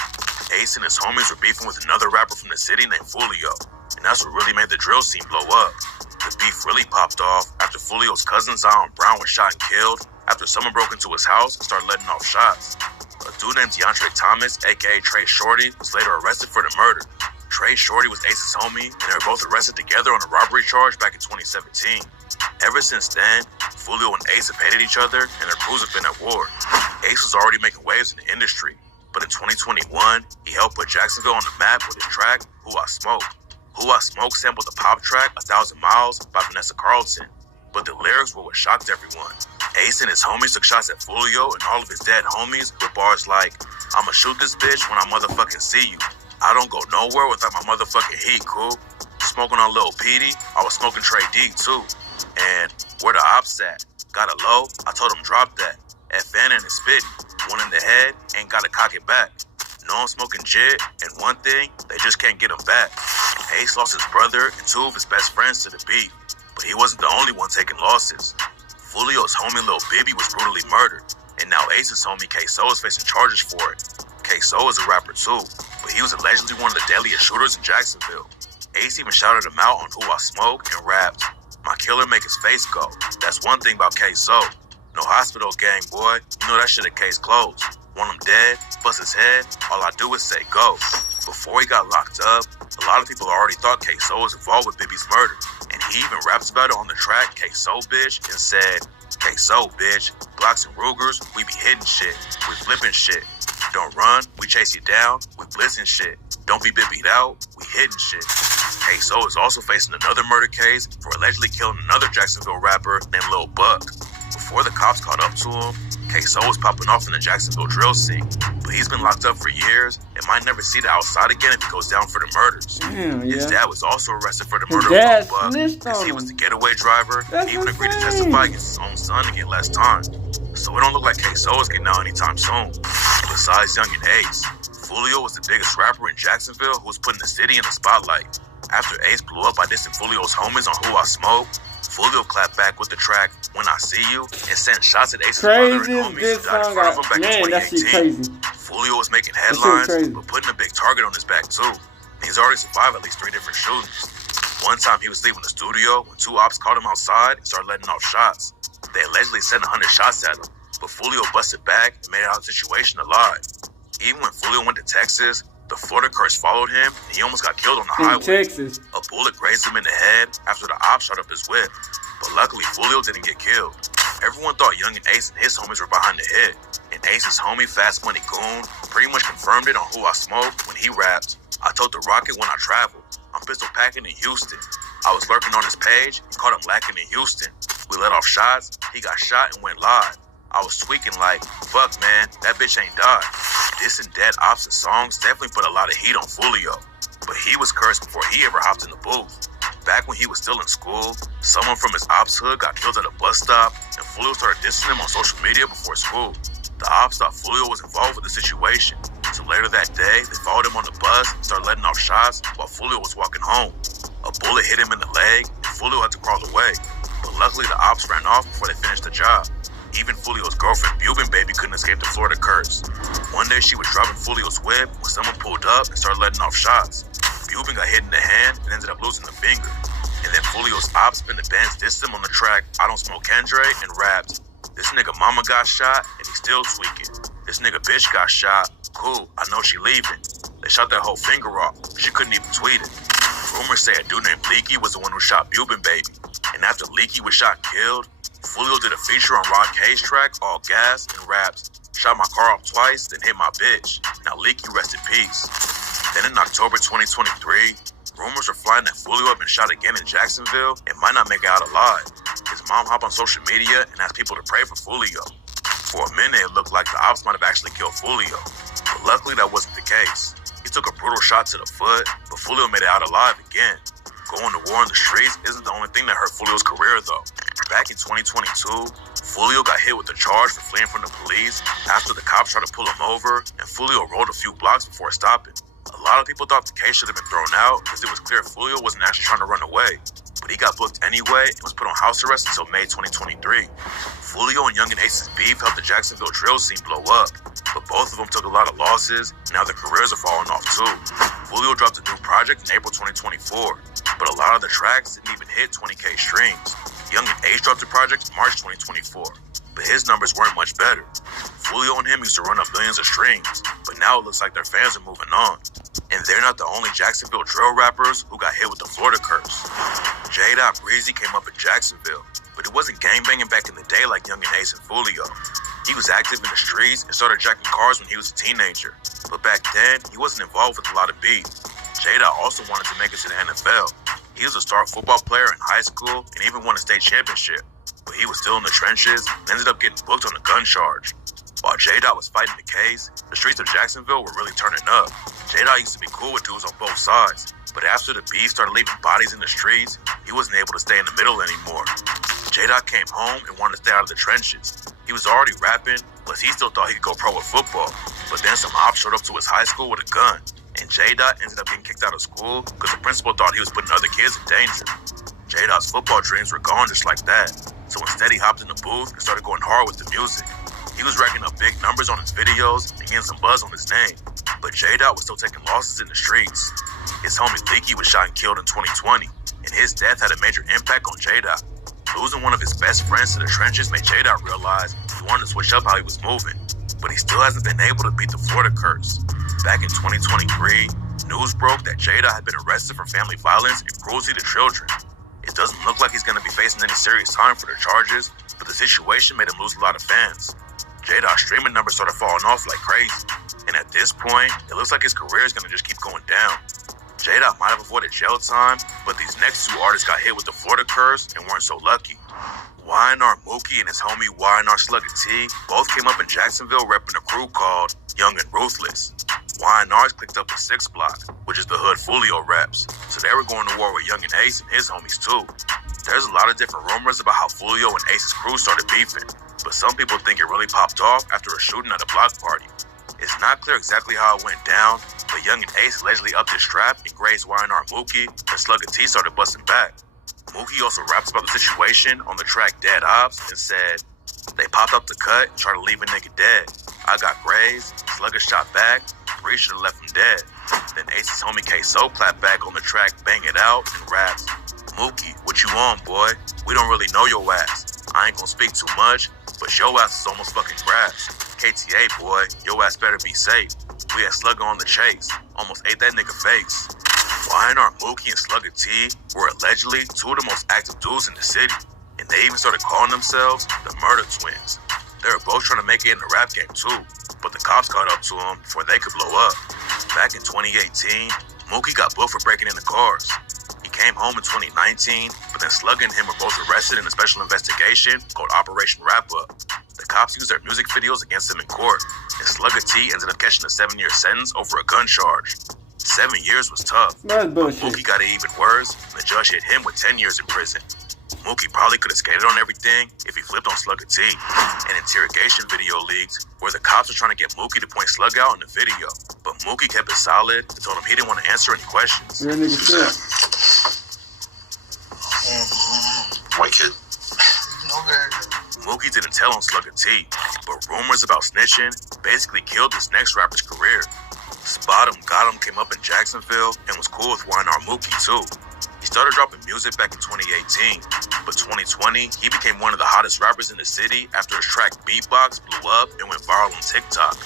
Ace and his homies were beefing with another rapper from the city named Fulio, and that's what really made the drill scene blow up. The beef really popped off after Fulio's cousin Zion Brown was shot and killed after someone broke into his house and started letting off shots. A dude named DeAndre Thomas, aka Trey Shorty, was later arrested for the murder. Trey Shorty was Ace's homie, and they were both arrested together on a robbery charge back in 2017. Ever since then, Fulio and Ace have hated each other, and their crews have been at war. Ace was already making waves in the industry, but in 2021, he helped put Jacksonville on the map with his track, Who I Smoke. Who I Smoke sampled the pop track 1,000 Miles by Vanessa Carlton, but the lyrics were what shocked everyone. Ace and his homies took shots at Fulio and all of his dead homies with bars like, I'ma shoot this bitch when I motherfucking see you. I don't go nowhere without my motherfucking heat, cool? Smoking on Lil Petey, I was smoking Trey D too. And where the ops at? Got a low? I told him drop that. FN and his spitty. One in the head, ain't gotta cock it back. No, I'm smoking jit, and one thing, they just can't get him back. Ace lost his brother and two of his best friends to the beef, but he wasn't the only one taking losses. Fulio's homie Lil Bibby was brutally murdered, and now Ace's homie K-So is facing charges for it. K-So is a rapper too, but he was allegedly one of the deadliest shooters in Jacksonville. Ace even shouted him out on Who I Smoke and rapped, my killer make his face go. That's one thing about K-So. No hospital gang, boy. You know that shit a case closed. Want him dead, bust his head, all I do is say go. Before he got locked up, a lot of people already thought K-So was involved with Bibby's murder. And he even raps about it on the track K-So bitch and said, K-So bitch, Blaccs and Rugers, we be hitting shit, we flipping shit. Don't run, we chase you down, we blitzing shit. Don't be bibbied out, we hitting shit. K-So is also facing another murder case for allegedly killing another Jacksonville rapper named Lil Buck. Before the cops caught up to him, K-So was popping off in the Jacksonville drill scene, but he's been locked up for years and might never see the outside again if he goes down for the murders. Damn, His dad was also arrested for the His murder dad of Lil Buck snitched because on he him. was the getaway driver and That's even agreed to insane. testify against his own son to get less time. So it don't look like K-So is getting out anytime soon. Besides Young and Ace, Fulio was the biggest rapper in Jacksonville who was putting the city in the spotlight. After Ace blew up by dissing Fulio's homies on Who I Smoke, Fulio clapped back with the track When I See You and sent shots at Ace's brother and Crazy homies this who died in song front of him got, back man, in that shit 2018. crazy. Fulio was making shit headlines, crazy. but putting a big target on his back too. And he's already survived at least 3 different shootings. One time he was leaving the studio when 2 ops caught him outside and started letting off shots. They allegedly sent 100 shots at him, but Fulio busted back and made it out of the situation alive. Even when Fulio went to Texas, the Florida curse followed him and he almost got killed on the In highway. Texas. A bullet grazed him in the head after the op shot up his whip, but luckily Fulio didn't get killed. Everyone thought Young and Ace and his homies were behind the hit, and Ace's homie Fast Money Goon pretty much confirmed it on Who I Smoke when he rapped, I told the Rocket when I traveled, I'm pistol packing in Houston. I was lurking on his page and caught him lacking in Houston. We let off shots, he got shot and went live. I was tweaking like, fuck man, that bitch ain't died. This and dead ops and songs definitely put a lot of heat on Fulio, but he was cursed before he ever hopped in the booth. Back when he was still in school, someone from his ops hood got killed at a bus stop, and Fulio started dissing him on social media before school. The ops thought Fulio was involved with the situation, so later that day, they followed him on the bus and started letting off shots while Fulio was walking home. A bullet hit him in the leg, and Fulio had to crawl away, but luckily the ops ran off before they finished the job. Even Fulio's girlfriend, Bubin Baby, couldn't escape the Florida curse. One day she was driving Fulio's whip when someone pulled up and started letting off shots. Bubin got hit in the hand and ended up losing a finger. And then Fulio's ops spin the Benz dissed him on the track I Don't Smoke Kendre and rapped, "This nigga mama got shot and he still tweaking. This nigga bitch got shot. Cool, I know she leaving." They shot that whole finger off. She couldn't even tweet it. Rumors say a dude named Leaky was the one who shot Bubin Baby. And after Leaky was shot and killed, Fulio did a feature on Rod K's track, All Gas, and raps, "Shot my car up twice, then hit my bitch. Now Leaky rest in peace." Then in October 2023, rumors were flying that Fulio had been shot again in Jacksonville and might not make it out alive. His mom hopped on social media and asked people to pray for Fulio. For a minute, it looked like the ops might have actually killed Fulio, but luckily that wasn't the case. He took a brutal shot to the foot, but Fulio made it out alive again. Going to war in the streets isn't the only thing that hurt Fulio's career, though. Back in 2022, Fulio got hit with a charge for fleeing from the police after the cops tried to pull him over, and Fulio rolled a few blocks before stopping. A lot of people thought the case should have been thrown out because it was clear Fulio wasn't actually trying to run away, but he got booked anyway and was put on house arrest until May 2023. Fulio and Young and Ace's beef helped the Jacksonville drill scene blow up, but both of them took a lot of losses, and now their careers are falling off too. Fulio dropped a new project in April 2024, but a lot of the tracks didn't even hit 20K streams. Young and Ace dropped a project in March 2024, but his numbers weren't much better. Fulio and him used to run up millions of streams, but now it looks like their fans are moving on. And they're not the only Jacksonville drill rappers who got hit with the Florida curse. J-Dot Breezy came up in Jacksonville, but it wasn't gangbanging back in the day like Young and Ace and Fulio. He was active in the streets and started jacking cars when he was a teenager, but back then, he wasn't involved with a lot of beef. J-Dot also wanted to make it to the NFL. He was a star football player in high school and even won a state championship, but he was still in the trenches and ended up getting booked on a gun charge. While J-Dot was fighting the case, the streets of Jacksonville were really turning up. J-Dot used to be cool with dudes on both sides, but after the beef started leaving bodies in the streets, he wasn't able to stay in the middle anymore. J-Dot came home and wanted to stay out of the trenches. He was already rapping, plus he still thought he could go pro with football, but then some ops showed up to his high school with a gun, and J-Dot ended up getting kicked out of school because the principal thought he was putting other kids in danger. J-Dot's football dreams were gone just like that, so instead he hopped in the booth and started going hard with the music. He was racking up big numbers on his videos and getting some buzz on his name, but J-Dot was still taking losses in the streets. His homie Leaky was shot and killed in 2020, and his death had a major impact on J-Dot. Losing one of his best friends to the trenches made J-Dot realize he wanted to switch up how he was moving, but he still hasn't been able to beat the Florida curse. Back in 2023, news broke that J-Dot had been arrested for family violence and cruelty to children. It doesn't look like he's going to be facing any serious time for the charges, but the situation made him lose a lot of fans. J-Dot's streaming numbers started falling off like crazy, and at this point, it looks like his career is going to just keep going down. J-Dot might have avoided jail time, but these next two artists got hit with the Florida curse and weren't so lucky. YNR Mookie and his homie YNR Slugger T both came up in Jacksonville repping a crew called Young and Ruthless. YNR's clicked up with 6 Block, which is the hood Fulio reps, so they were going to war with Young and Ace and his homies too. There's a lot of different rumors about how Fulio and Ace's crew started beefing, but some people think it really popped off after a shooting at a block party. It's not clear exactly how it went down, but Young and Ace allegedly upped his strap and grazed YNR Mookie, and Slugger T started busting back. Mookie also raps about the situation on the track Dead Ops and said, "They popped up the cut and tried to leave a nigga dead. I got grazed, Slugger shot back, 3 should have left him dead." Then Ace's homie K-So clapped back on the track Bang It Out and raps, "Mookie, what you on, boy? We don't really know your ass. I ain't gonna speak too much, but your ass is almost fucking grass. KTA, boy, your ass better be safe. We had Slugger on the chase, almost ate that nigga face." YNR Mookie and Slugger T were allegedly 2 of the most active dudes in the city, and they even started calling themselves the Murder Twins. They were both trying to make it in the rap game too, but the cops caught up to them before they could blow up. Back in 2018, Mookie got booked for breaking into cars. He came home in 2019, but then Slugger and him were both arrested in a special investigation called Operation Wrap Up. The cops used their music videos against him in court, and Slugger T ended up catching a 7-year sentence over a gun charge. 7 years was tough, but Mookie got it even worse, and the judge hit him with 10 years in prison. Mookie probably could have skated on everything if he flipped on Slugger T. An interrogation video leaked where the cops were trying to get Mookie to point Slug out in the video, but Mookie kept it solid and told him he didn't want to answer any questions. White kid. Mookie Mookie didn't tell on Slugger T, but rumors about snitching basically killed this next rapper's career. Spot 'em Got 'em came up in Jacksonville and was cool with Y&R Mookie too. He started dropping music back in 2018, but 2020, he became one of the hottest rappers in the city after his track Beatbox blew up and went viral on TikTok.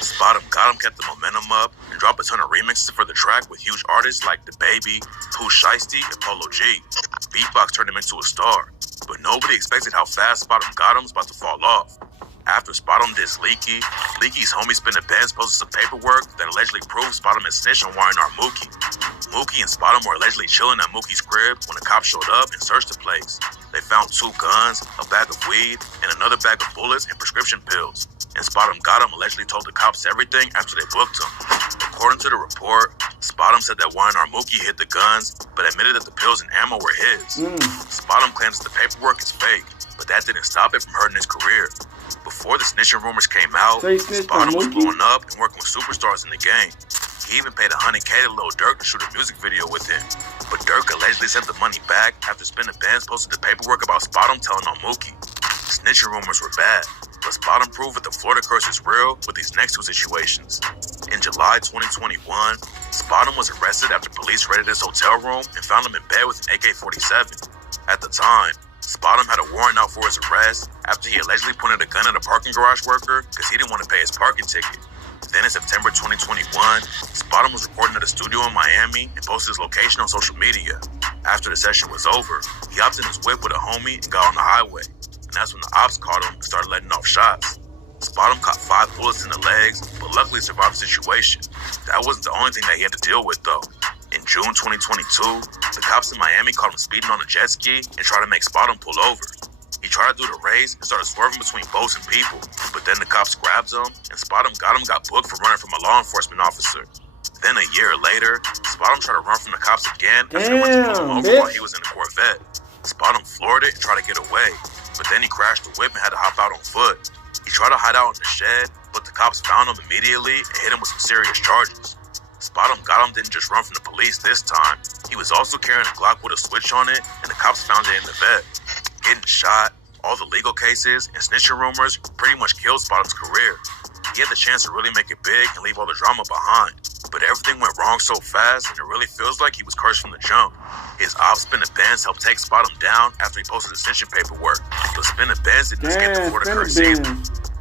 Spot 'em Got 'em kept the momentum up and dropped a ton of remixes for the track with huge artists like DaBaby, Pooh Shiesty, and Polo G. Beatbox turned him into a star, but nobody expected how fast Spot 'em Got 'em was about to fall off. After Spot 'em dissed Leaky, Leaky's homie Spin the Benz posted some paperwork that allegedly proved Spot 'em had snitched on Y&R Mookie. Mookie and Spot 'em were allegedly chilling at Mookie's crib when the cops showed up and searched the place. They found 2 guns, a bag of weed, and another bag of bullets and prescription pills. And Spot 'em Got 'em allegedly told the cops everything after they booked him. According to the report, Spot 'em said that Y&R Mookie hid the guns, but admitted that the pills and ammo were his. Spot 'em claims the paperwork is fake, but that didn't stop it from hurting his career. Before the snitching rumors came out, Spot 'em was blowing up and working with superstars in the game. He even paid $100K to Lil Durk to shoot a music video with him. But Durk allegedly sent the money back after Spin the Benz posted the paperwork about Spot 'em telling on Mookie. Snitching rumors were bad, but Spot 'em proved that the Florida curse is real with these next 2 situations. In July 2021, Spot 'em was arrested after police raided his hotel room and found him in bed with an AK-47. At the time, Spot 'em had a warrant out for his arrest after he allegedly pointed a gun at a parking garage worker because he didn't want to pay his parking ticket. Then in September 2021, Spot 'em was recording at a studio in Miami and posted his location on social media. After the session was over, he hopped in his whip with a homie and got on the highway. And that's when the ops caught him and started letting off shots. Spot 'em caught 5 bullets in the legs, but luckily survived the situation. That wasn't the only thing that he had to deal with though. In June 2022, the cops in Miami caught him speeding on a jet ski and tried to make Spot 'em pull over. He tried to do the race and started swerving between boats and people, but then the cops grabbed him, and Spot 'em got booked for running from a law enforcement officer. Then a year later, Spot 'em tried to run from the cops again after they went to pull him over while he was in a Corvette. Spot 'em floored it and tried to get away, but then he crashed the whip and had to hop out on foot. He tried to hide out in the shed, but the cops found him immediately and hit him with some serious charges. Spot 'em Got 'em didn't just run from the police this time. He was also carrying a Glock with a switch on it, and the cops found it in the vet. Getting shot, all the legal cases, and snitching rumors pretty much killed Spot 'em's career. He had the chance to really make it big and leave all the drama behind, but everything went wrong so fast, and it really feels like he was cursed from the jump. His ops Spin the Benz helped take Spot 'em down after he posted the snitching paperwork, but Spin the Benz didn't escape the Florida curse either.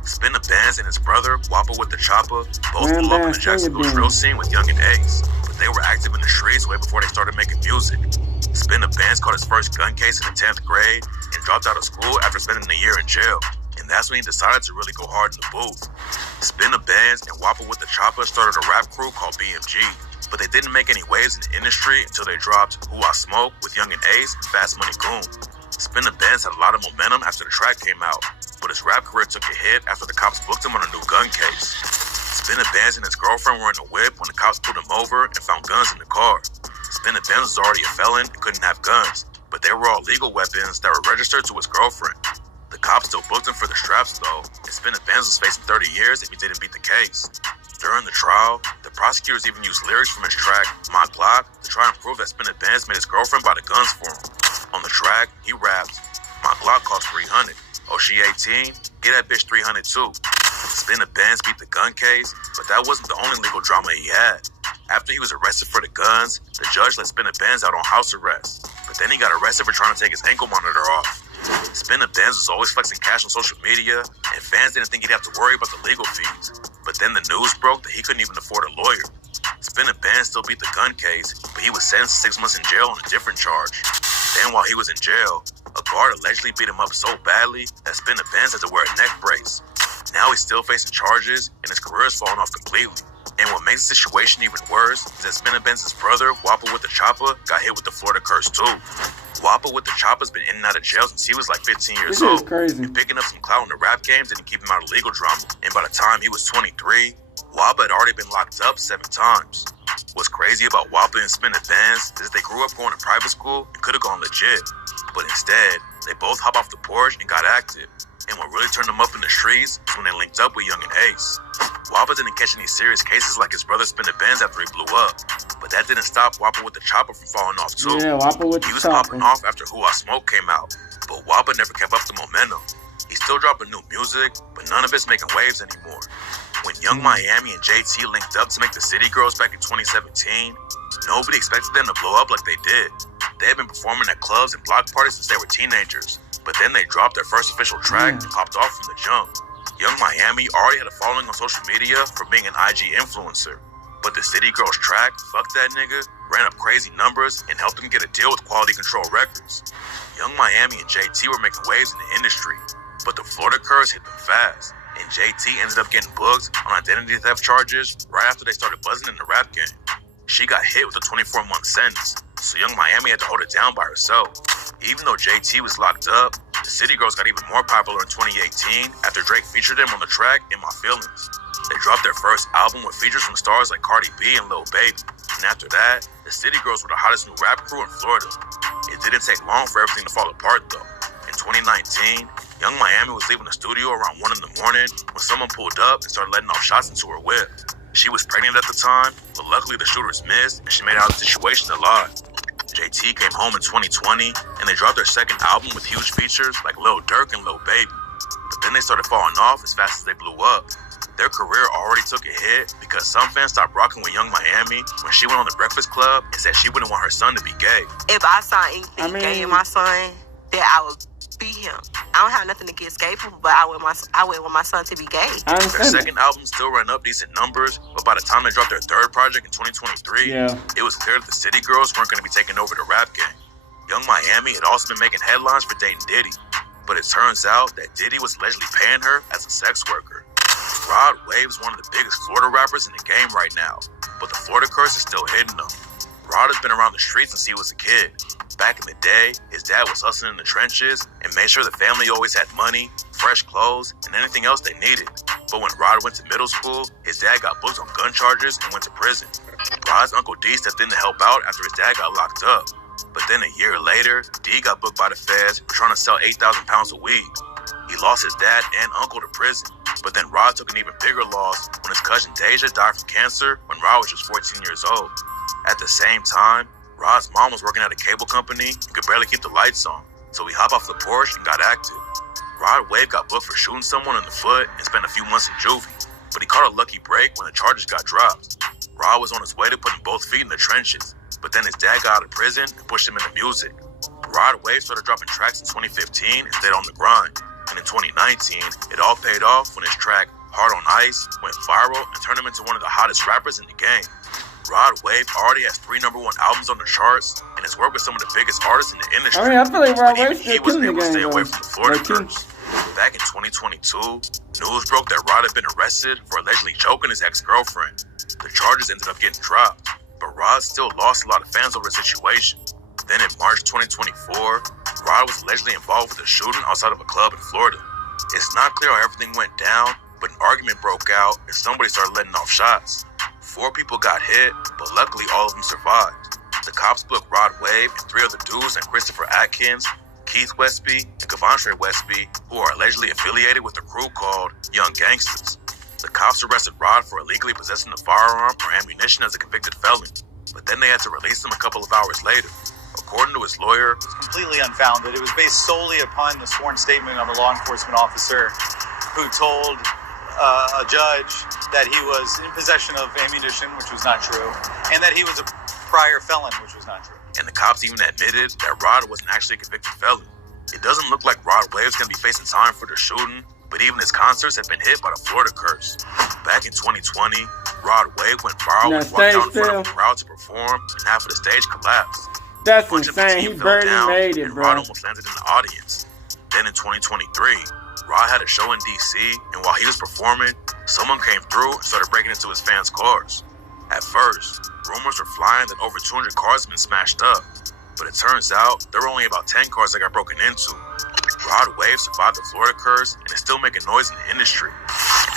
Spin the Benz and his brother, Wappa with the Chopper, both blew up in the Jacksonville drill scene with Young and Ace, but they were active in the streets way before they started making music. Spin the Benz caught his first gun case in the 10th grade and dropped out of school after spending a year in jail, and that's when he decided to really go hard in the booth. Spin the Benz and Wappa with the Chopper started a rap crew called BMG, but they didn't make any waves in the industry until they dropped Who I Smoke with Young and Ace and Fast Money Goon. Spin the Benz had a lot of momentum after the track came out, but his rap career took a hit after the cops booked him on a new gun case. Spin the Benz and his girlfriend were in a whip when the cops pulled him over and found guns in the car. Spin the Benz was already a felon and couldn't have guns, but they were all legal weapons that were registered to his girlfriend. The cops still booked him for the straps though, and Spin the Benz was facing 30 years if he didn't beat the case. During the trial, the prosecutors even used lyrics from his track, My Blacc, to try and prove that Spin the Benz made his girlfriend buy the guns for him. On the track, he rapped, My Blacc cost 300. Oh, she 18? Get that bitch 300 too. Spin the Benz beat the gun case, but that wasn't the only legal drama he had. After he was arrested for the guns, the judge let Spin the Benz out on house arrest, but then he got arrested for trying to take his ankle monitor off. Spin the Benz was always flexing cash on social media, and fans didn't think he'd have to worry about the legal fees. But then the news broke that he couldn't even afford a lawyer. Spin the Benz still beat the gun case, but he was sentenced to 6 months in jail on a different charge. Then while he was in jail, a guard allegedly beat him up so badly that Spin the Benz had to wear a neck brace. Now he's still facing charges, and his career is falling off completely. And what makes the situation even worse is that Spin the Benz's brother, Wappa with the Chopper, got hit with the Florida curse too. Wappa with the Chopper's been in and out of jail since he was like 15 years old. Crazy. And picking up some clout in the rap games didn't keep him out of legal drama. And by the time he was 23, Wappa had already been locked up 7 times. What's crazy about Wappa and Spin the Benz is that they grew up going to private school and could have gone legit. But instead, they both hop off the porch and got active. And what really turned them up in the streets was when they linked up with Young and Ace. Wappa didn't catch any serious cases like his brother Spin the Benz after he blew up, but that didn't stop Wappa with the Chopper from falling off too. Yeah, Wappa with the He was Chopper. popping off after Who I Smoke came out, but Wappa never kept up the momentum. He's still dropping new music, but none of it's making waves anymore. When Young Miami and JT linked up to make the City Girls back in 2017, nobody expected them to blow up like they did. They had been performing at clubs and block parties since they were teenagers, but then they dropped their first official track and popped off from the jump. Young Miami already had a following on social media for being an IG influencer, but the City Girls track, Fuck That Nigga, ran up crazy numbers and helped them get a deal with Quality Control Records. Young Miami and JT were making waves in the industry, but the Florida curse hit them fast, and JT ended up getting booked on identity theft charges right after they started buzzing in the rap game. She got hit with a 24-month sentence, so Young Miami had to hold it down by herself. Even though JT was locked up, the City Girls got even more popular in 2018 after Drake featured them on the track In My Feelings. They dropped their first album with features from stars like Cardi B and Lil Baby, and after that, the City Girls were the hottest new rap crew in Florida. It didn't take long for everything to fall apart though. In 2019, Young Miami was leaving the studio around 1 in the morning when someone pulled up and started letting off shots into her whip. She was pregnant at the time, but luckily the shooters missed and she made out of the situation alive. JT came home in 2020 and they dropped their second album with huge features like Lil Durk and Lil Baby. But then they started falling off as fast as they blew up. Their career already took a hit because some fans stopped rocking with Young Miami when she went on the Breakfast Club and said she wouldn't want her son to be gay. If I saw anything gay in my son, then I would beat him. I don't have nothing against gay people, but I wouldn't want my son to be gay. Their second album still ran up decent numbers, but by the time they dropped their third project in 2023, it was clear that the City Girls weren't going to be taking over the rap game. Young Miami had also been making headlines for dating Diddy, but it turns out that Diddy was allegedly paying her as a sex worker. Rod Wave is one of the biggest Florida rappers in the game right now, but the Florida curse is still hitting him. Rod has been around the streets since he was a kid. Back in the day, his dad was hustling in the trenches and made sure the family always had money, fresh clothes, and anything else they needed. But when Rod went to middle school, his dad got booked on gun charges and went to prison. Rod's Uncle D stepped in to help out after his dad got locked up. But then a year later, D got booked by the feds for trying to sell 8,000 pounds of weed. He lost his dad and uncle to prison. But then Rod took an even bigger loss when his cousin Deja died from cancer when Rod was just 14 years old. At the same time, Rod's mom was working at a cable company and could barely keep the lights on, so he hopped off the porch and got active. Rod Wave got booked for shooting someone in the foot and spent a few months in juvie, but he caught a lucky break when the charges got dropped. Rod was on his way to putting both feet in the trenches, but then his dad got out of prison and pushed him into music. Rod Wave started dropping tracks in 2015 and stayed on the grind, and in 2019, it all paid off when his track Hard on Ice went viral and turned him into one of the hottest rappers in the game. Rod Wave already has 3 #1 albums on the charts and has worked with some of the biggest artists in the industry. I feel like Rod Wave he wasn't able to stay away from the Florida curse. Back in 2022, news broke that Rod had been arrested for allegedly choking his ex-girlfriend. The charges ended up getting dropped, but Rod still lost a lot of fans over the situation. Then in March 2024, Rod was allegedly involved with a shooting outside of a club in Florida. It's not clear how everything went down, but an argument broke out and somebody started letting off shots. 4 people got hit, but luckily all of them survived. The cops booked Rod Wave and 3 other dudes named Christopher Atkins, Keith Westby, and Kavontre Westby, who are allegedly affiliated with a crew called Young Gangsters. The cops arrested Rod for illegally possessing a firearm or ammunition as a convicted felon, but then they had to release him a couple of hours later. According to his lawyer, it was completely unfounded. It was based solely upon the sworn statement of a law enforcement officer who told a judge that he was in possession of ammunition, which was not true, and that he was a prior felon, which was not true. And the cops even admitted that Rod wasn't actually a convicted felon. It doesn't look like Rod Wave's going to be facing time for the shooting, but even his concerts have been hit by the Florida curse. Back in 2020, Rod Wave went viral and walked out in front of a crowd to perform, and half of the stage collapsed. That's insane. He barely made it, bro. Rod almost landed in the audience. Then in 2023, Rod had a show in DC, and while he was performing, someone came through and started breaking into his fans' cars. At first, rumors were flying that over 200 cars had been smashed up, but it turns out there were only about 10 cars that got broken into. Rod Wave survived the Florida curse and is still making noise in the industry.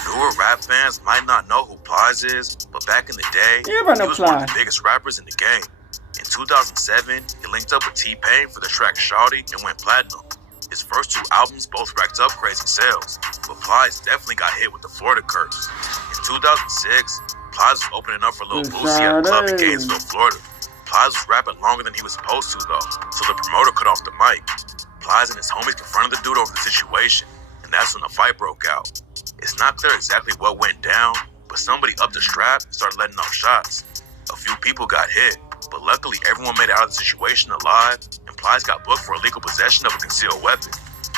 Newer rap fans might not know who Plies is, but back in the day, he was one of the biggest rappers in the game. In 2007, he linked up with T-Pain for the track Shawty and went platinum. His first 2 albums both racked up crazy sales, but Plies definitely got hit with the Florida curse. In 2006, Plies was opening up for Lil Boosie at a club in Gainesville, Florida. Plies was rapping longer than he was supposed to though, so the promoter cut off the mic. Plies and his homies confronted the dude over the situation, and and that's when the fight broke out. It's not clear exactly what went down, but somebody upped the strap and started letting off shots. A few people got hit, but luckily everyone made it out of the situation alive, and Plies got booked for illegal possession of a concealed weapon.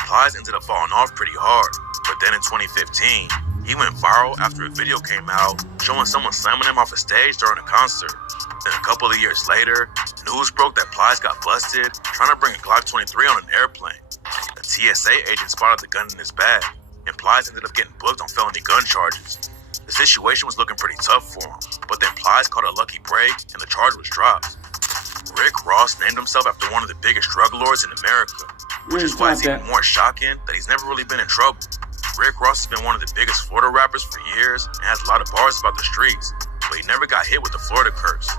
Plies ended up falling off pretty hard, but then in 2015, he went viral after a video came out showing someone slamming him off a stage during a concert. Then a couple of years later, news broke that Plies got busted trying to bring a Glock 23 on an airplane. A TSA agent spotted the gun in his bag, and Plies ended up getting booked on felony gun charges. The situation was looking pretty tough for him, but then Plies caught a lucky break and the charge was dropped. Rick Ross named himself after one of the biggest drug lords in America, which is why it's even more shocking that he's never really been in trouble. Rick Ross has been one of the biggest Florida rappers for years and has a lot of bars about the streets, but he never got hit with the Florida curse.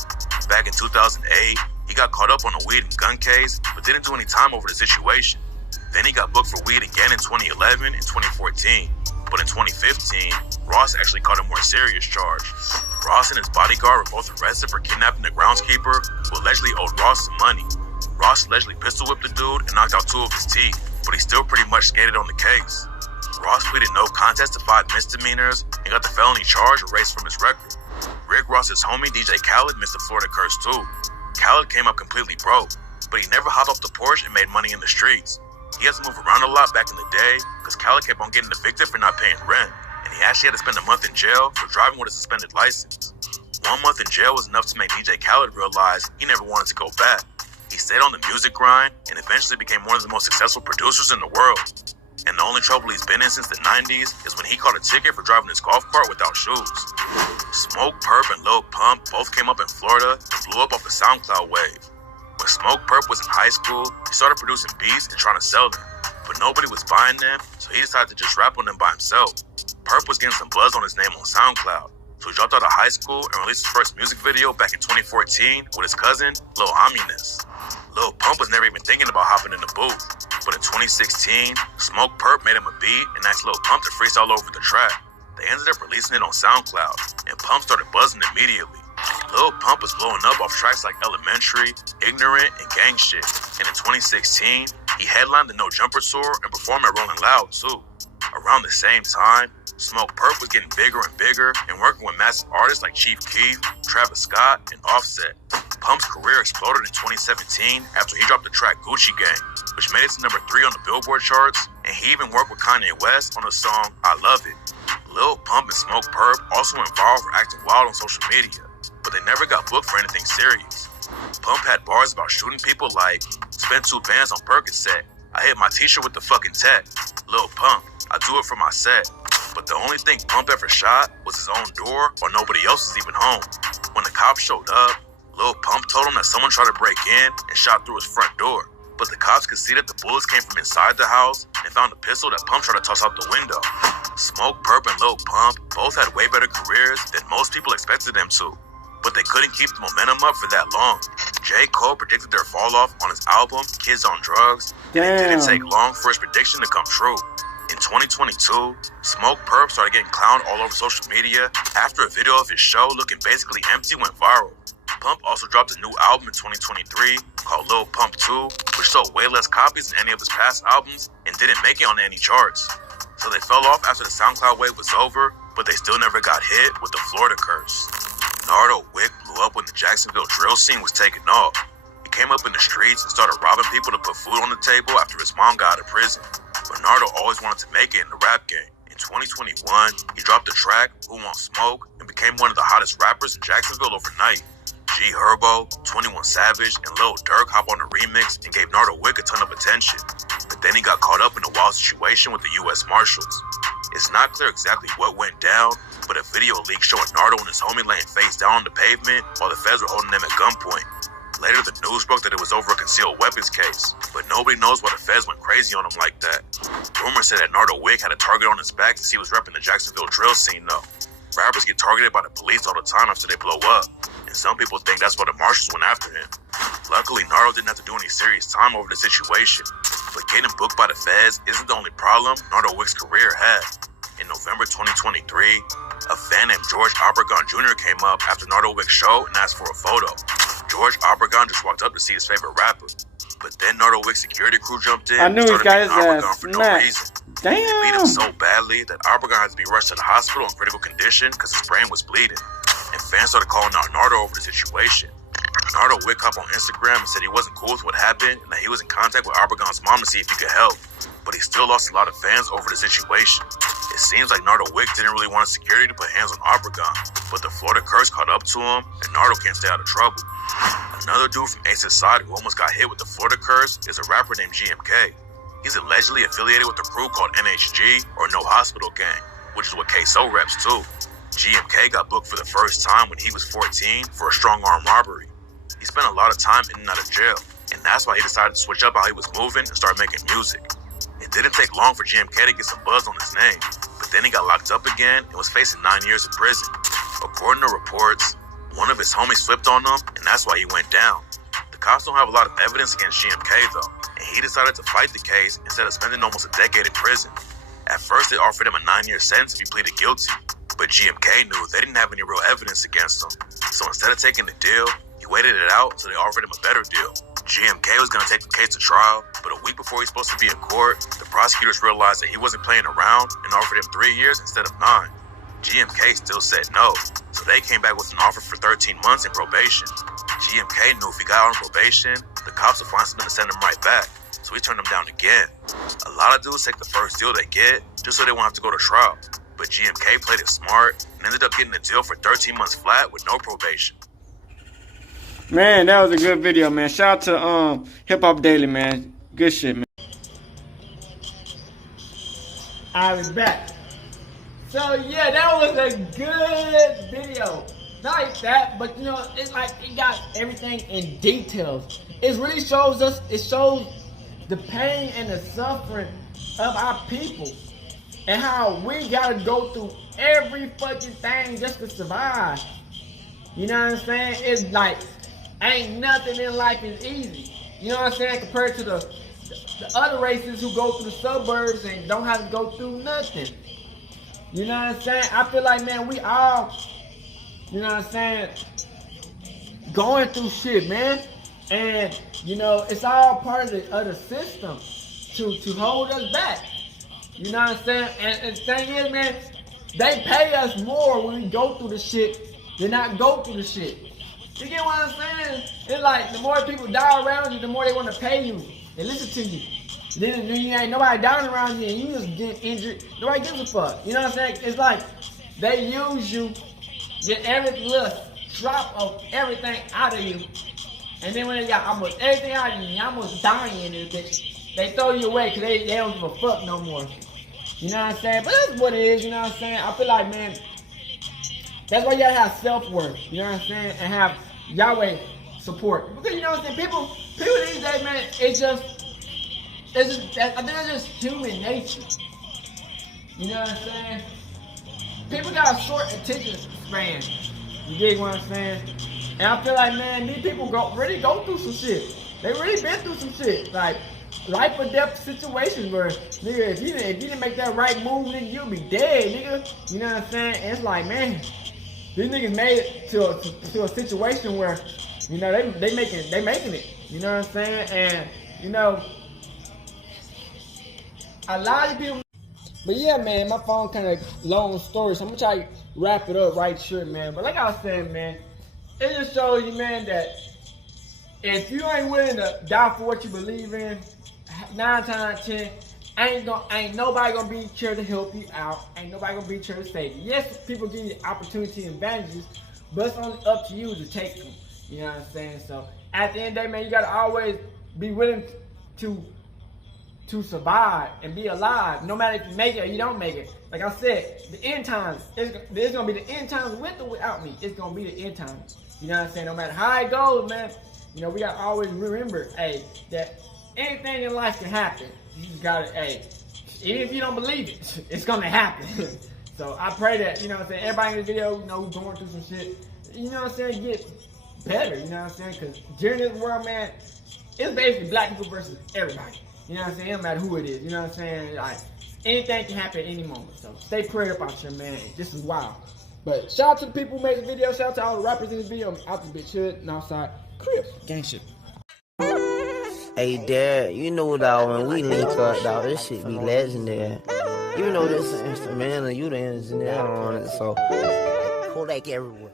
Back in 2008, he got caught up on a weed and gun case, but didn't do any time over the situation. Then he got booked for weed again in 2011 and 2014. But in 2015, Ross actually caught a more serious charge. Ross and his bodyguard were both arrested for kidnapping the groundskeeper who allegedly owed Ross some money. Ross allegedly pistol whipped the dude and knocked out 2 of his teeth, but he still pretty much skated on the case. Ross pleaded no contest to 5 misdemeanors and got the felony charge erased from his record. Rick Ross's homie DJ Khaled missed the Florida curse too. Khaled came up completely broke, but he never hopped off the porch and made money in the streets. He had to move around a lot back in the day because Khaled kept on getting evicted for not paying rent, and he actually had to spend a month in jail for driving with a suspended license. 1 month in jail was enough to make DJ Khaled realize he never wanted to go back. He stayed on the music grind and eventually became one of the most successful producers in the world. And the only trouble he's been in since the 90s is when he caught a ticket for driving his golf cart without shoes. Smoke Perp and Lil Pump both came up in Florida and blew up off a SoundCloud wave. When Smoke Perp was in high school, he started producing beats and trying to sell them, but nobody was buying them, so he decided to just rap on them by himself. Perp was getting some buzz on his name on SoundCloud, so he dropped out of high school and released his first music video back in 2014 with his cousin, Lil Ominous. Lil Pump was never even thinking about hopping in the booth, but in 2016, Smoke Perp made him a beat and asked Lil Pump to freestyle over the track. They ended up releasing it on SoundCloud, and Pump started buzzing immediately. Lil Pump was blowing up off tracks like Elementary, Ignorant, and Gang Shit. And in 2016, he headlined the No Jumper Tour and performed at Rolling Loud too. Around the same time, Smoke Perp was getting bigger and bigger and working with massive artists like Chief Keef, Travis Scott, and Offset. Pump's career exploded in 2017 after he dropped the track Gucci Gang, which made it to number 3 on the Billboard charts, and he even worked with Kanye West on the song I Love It. Lil Pump and Smoke Perp also went viral for acting wild on social media, but they never got booked for anything serious. Pump had bars about shooting people like, spent 2 bands on Percocet, I hit my t-shirt with the fucking tech, Lil Pump, I do it for my set. But the only thing Pump ever shot was his own door while nobody else was even home. When the cops showed up, Lil Pump told him that someone tried to break in and shot through his front door. But the cops could see that the bullets came from inside the house and found a pistol that Pump tried to toss out the window. Smoke Perp and Lil Pump both had way better careers than most people expected them to, but they couldn't keep the momentum up for that long. J. Cole predicted their fall off on his album, Kids on Drugs, and it didn't take long for his prediction to come true. In 2022, Smoke Perp started getting clowned all over social media after a video of his show looking basically empty went viral. Pump also dropped a new album in 2023 called Lil Pump 2, which sold way less copies than any of his past albums and didn't make it on any charts. So they fell off after the SoundCloud wave was over, but they still never got hit with the Florida curse. Nardo Wick blew up when the Jacksonville drill scene was taking off. He came up in the streets and started robbing people to put food on the table after his mom got out of prison. But Nardo always wanted to make it in the rap game. In 2021, he dropped the track Who Wants Smoke and became one of the hottest rappers in Jacksonville overnight. G Herbo, 21 Savage, and Lil Durk hopped on the remix and gave Nardo Wick a ton of attention. But then he got caught up in a wild situation with the U.S. Marshals. It's not clear exactly what went down, but a video leaked showing Nardo and his homie laying face down on the pavement while the feds were holding them at gunpoint. Later, the news broke that it was over a concealed weapons case, but nobody knows why the feds went crazy on him like that. Rumors said that Nardo Wick had a target on his back since he was repping the Jacksonville drill scene though. Rappers get targeted by the police all the time after they blow up, and some people think that's why the marshals went after him. Luckily, Nardo didn't have to do any serious time over the situation, but getting booked by the feds isn't the only problem Nardo Wick's career had. In November 2023, a fan named George Obregon Jr. came up after Nardo Wick's show and asked for a photo. George Obregon just walked up to see his favorite rapper, but then Nardo Wick's security crew jumped in and started making Obregon for no reason. Damn. He beat him so badly that Obregon had to be rushed to the hospital in critical condition because his brain was bleeding. And fans started calling out Nardo over the situation. Nardo Wick up on Instagram and said he wasn't cool with what happened and that he was in contact with Obregon's mom to see if he could help. But he still lost a lot of fans over the situation. It seems like Nardo Wick didn't really want security to put hands on Obregon, but the Florida curse caught up to him and Nardo can't stay out of trouble. Another dude from Ace's side who almost got hit with the Florida curse is a rapper named GMK. He's allegedly affiliated with a crew called NHG, or No Hospital Gang, which is what K-So reps too. GMK got booked for the first time when he was 14 for a strong-arm robbery. He spent a lot of time in and out of jail, and that's why he decided to switch up how he was moving and start making music. It didn't take long for GMK to get some buzz on his name, but then he got locked up again and was facing 9 years in prison. According to reports, one of his homies flipped on him, and that's why he went down. The cops don't have a lot of evidence against GMK though, and he decided to fight the case instead of spending almost a decade in prison. At first, they offered him a 9-year sentence if he pleaded guilty, but GMK knew they didn't have any real evidence against him. So instead of taking the deal, he waited it out until they offered him a better deal. GMK was going to take the case to trial, but a week before he was supposed to be in court, the prosecutors realized that he wasn't playing around and offered him 3 years instead of 9. GMK still said no, so they came back with an offer for 13 months in probation. GMK knew if he got out on probation, the cops would find something to send him right back, so he turned him down again. A lot of dudes take the first deal they get just so they won't have to go to trial, but GMK played it smart and ended up getting a deal for 13 months flat with no probation. Man, that was a good video, man. Shout out to Hip Hop Daily, man. Good shit, man. I was back. So yeah, that was a good video. Not like that, but you know, it's like it got everything in details. It really shows us, it shows the pain and the suffering of our people and how we gotta go through every fucking thing just to survive. You know what I'm saying? It's like, ain't nothing in life is easy. You know what I'm saying? Compared to the other races who go through the suburbs and don't have to go through nothing. You know what I'm saying? I feel like, man, we all, you know what I'm saying, going through shit, man. And, you know, it's all part of the system to hold us back. You know what I'm saying? And the thing is, man, they pay us more when we go through the shit than not go through the shit. You get what I'm saying? It's like the more people die around you, the more they want to pay you and listen to you. Then you ain't nobody dying around you and you just get injured. Nobody gives a fuck. You know what I'm saying? It's like they use you, get every little drop of everything out of you. And then when they got almost everything out of you, you're almost dying in this bitch, they throw you away because they don't give a fuck no more. You know what I'm saying? But that's what it is, you know what I'm saying? I feel like, man, that's why you gotta have self-worth, you know what I'm saying? And have Yahweh support. Because you know what I'm saying? People these days, man, I think it's just human nature. You know what I'm saying? People got a short attention span. You dig what I'm saying? And I feel like, man, these people really go through some shit. They really been through some shit. Like life or death situations where, nigga, if you didn't make that right move, nigga, you'll be dead, nigga. You know what I'm saying? And it's like, man, these niggas made it to a situation where, you know, they making it. You know what I'm saying? And, you know, a lot of people. But yeah, man, my phone kind of long story, so I'm gonna try to wrap it up right short, man. But like I was saying, man, it just shows you, man, that if you ain't willing to die for what you believe in, 9 times out of 10, ain't nobody gonna be here to help you out. Ain't nobody gonna be here to save you. Yes, people give you opportunity and advantages, but it's only up to you to take them. You know what I'm saying? So at the end of the day, man, you gotta always be willing to survive and be alive, no matter if you make it or you don't make it. Like I said, the end times, there's gonna be the end times with or without me. It's gonna be the end times. You know what I'm saying? No matter how it goes, man, you know, we gotta always remember, hey, that anything in life can happen. You just gotta, hey, even if you don't believe it, it's gonna happen. So I pray that, you know what I'm saying, everybody in this video, you know, who's going through some shit, you know what I'm saying, get better, you know what I'm saying? Because during this world, man, it's basically black people versus everybody. You know what I'm saying? It don't matter who it is. You know what I'm saying? Like, anything can happen at any moment. So stay prayed up out here, man. This is wild. But shout out to the people who made the video. Shout out to all the rappers in this video. I'm out the bitch hood and outside. Crips. Gang shit. Hey, Dad, you know, dog, when we link up, dog, this shit be legendary. You know this instrumental, you the engineer on it, so Kodak everywhere.